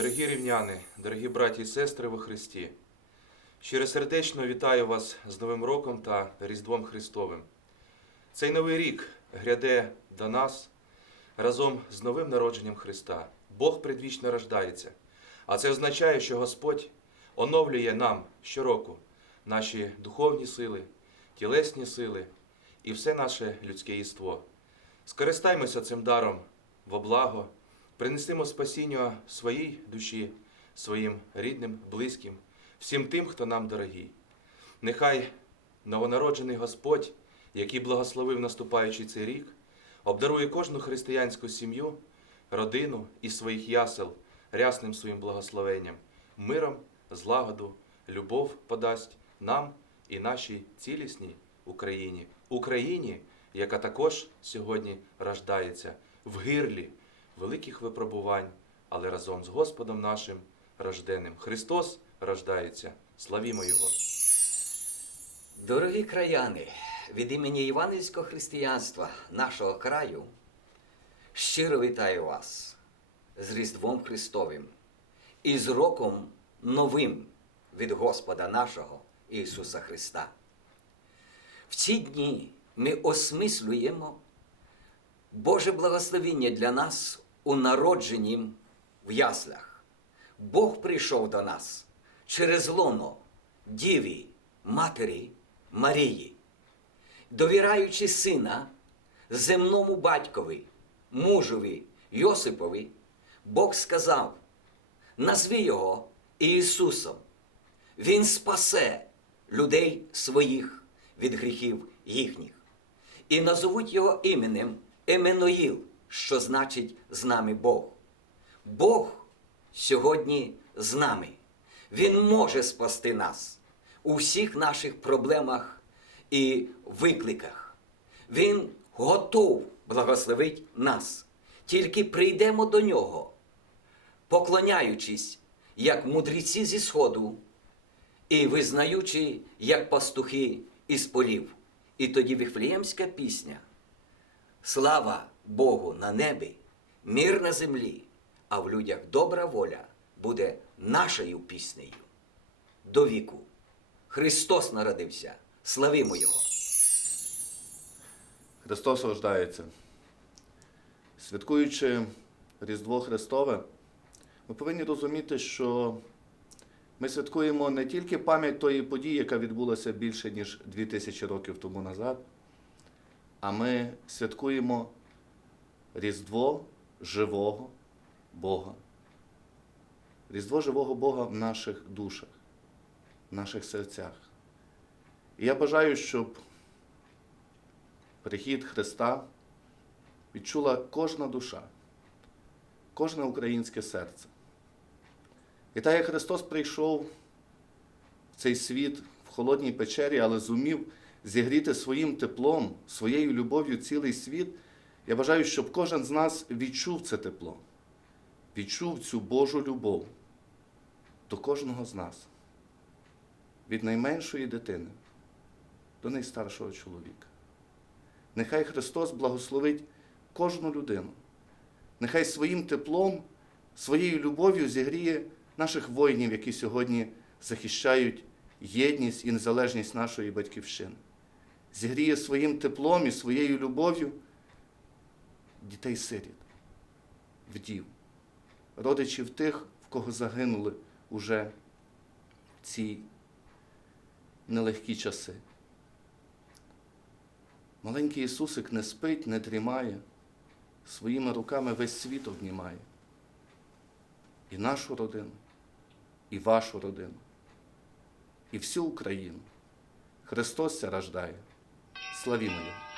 Дорогі рівняни, дорогі браті і сестри во Христі, щиросердечно вітаю вас з Новим роком та Різдвом Христовим. Цей новий рік гряде до нас разом з новим народженням Христа. Бог предвічно рождається, а це означає, що Господь оновлює нам щороку наші духовні сили, тілесні сили і все наше людське єство. Скористаймося цим даром во благо, принесемо спасіння своїй душі, своїм рідним, близьким, всім тим, хто нам дорогий. Нехай новонароджений Господь, який благословив наступаючий цей рік, обдарує кожну християнську сім'ю, родину і своїх ясел рясним своїм благословенням, миром, злагоду, любов подасть нам і нашій цілісній Україні. Україні, яка також сьогодні рождається в гирлі великих випробувань, але разом з Господом нашим рожденим. Христос рождається. Славімо Його! Дорогі краяни, від імені Івангельського християнства нашого краю щиро вітаю вас з Різдвом Христовим і з роком новим від Господа нашого Ісуса Христа. В ці дні ми осмислюємо Боже благословіння для нас у народженні в яслях. Бог прийшов до нас через лоно Діві, Матері Марії, довіраючи сина земному батькові, мужові Йосипові, Бог сказав: назви його Ісусом. Він спасе людей своїх від гріхів їхніх. І назовуть його іменем Еменоїл, що значить з нами Бог. Бог сьогодні з нами. Він може спасти нас у всіх наших проблемах і викликах. Він готов благословити нас. Тільки прийдемо до нього, поклоняючись, як мудреці зі сходу, і визнаючи, як пастухи із полів. І тоді віфлеємська пісня. Слава Богу на небі, мир на землі, а в людях добра воля буде нашою піснею. До віку. Христос народився. Славімо Його! Христос рождається. Святкуючи Різдво Христове, ми повинні розуміти, що ми святкуємо не тільки пам'ять тої події, яка відбулася більше, ніж 2000 років тому назад, а ми святкуємо Різдво живого Бога. Різдво живого Бога в наших душах, в наших серцях. І я бажаю, щоб прихід Христа відчула кожна душа, кожне українське серце. І так як Христос прийшов в цей світ в холодній печері, але зумів зігріти своїм теплом, своєю любов'ю цілий світ, я бажаю, щоб кожен з нас відчув це тепло, відчув цю Божу любов до кожного з нас, від найменшої дитини до найстаршого чоловіка. Нехай Христос благословить кожну людину. Нехай своїм теплом, своєю любов'ю зігріє наших воїнів, які сьогодні захищають єдність і незалежність нашої батьківщини. Зігріє своїм теплом і своєю любов'ю дітей сиріт, вдів, родичів тих, в кого загинули уже ці нелегкі часи. Маленький Ісусик не спить, не дрімає, своїми руками весь світ обнімає. І нашу родину, і вашу родину, і всю Україну. Христос рождає. Славімо Його!